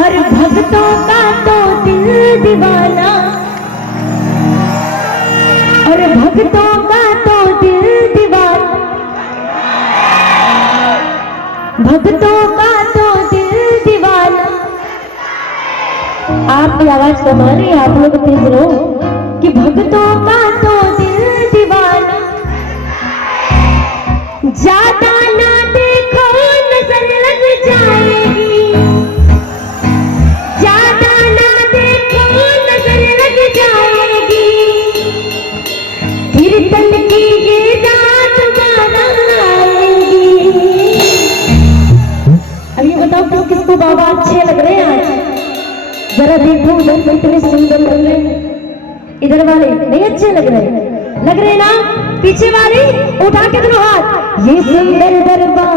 और भक्तों का तो दिल दीवाना, और भक्तों का तो दिल दीवाना, भक्तों का तो दिल दीवाना। आपकी आवाज कम आ रही है, आप लोग तेज रहो। कि भक्तों का तो दिल दीवाना, ज्यादा ना देखो नजर लग जाएगी, ज्यादा ना देखो नजर लग जाएगी, कीर्तन की ये रात माना आएगी। अब ये बताओ किस किसको बाबा अच्छे लग रहे हैं आज? जरा देखो उधर कितने सुंदर लग रहे हैं। इधर वाले नहीं अच्छे लग रहे ना? पीछे वाले उठा के दोनों हाथ। ये सुंदर दरबार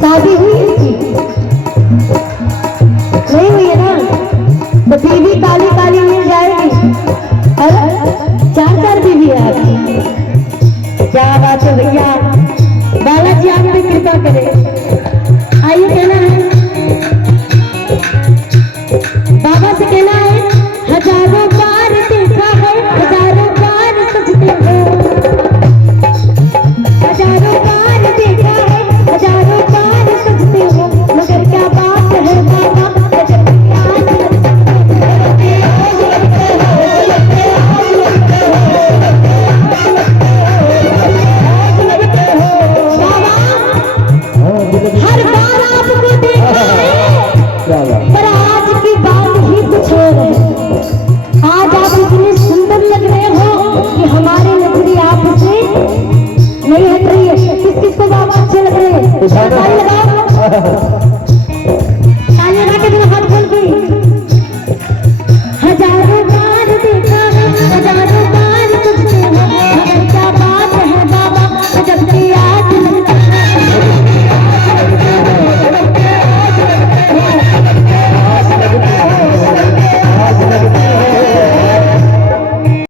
शादी हुई इसकी? नहीं हुई है ना? तो बीवी काली काली मिल जाएगी। अरे 4 बीवी है आपकी, क्या बात है भैया। बालाजी आप पे कृपा करे। आइए कहना है बाबा से, कहना है हजारों बार देखा है, हजारों बार सजते हो, हजारों बार देखा है, हजारों बार सजते हो, मगर क्या बात है बाबा गजब हर बार आपको देखा है, पर आज की बात ही कुछ और है। आज आप इतने सुंदर लग रहे हो कि हमारे नजरी आपसे नहीं हट रही है। किस किस को बाबा अच्छे लग रहे हैं? लगाओ।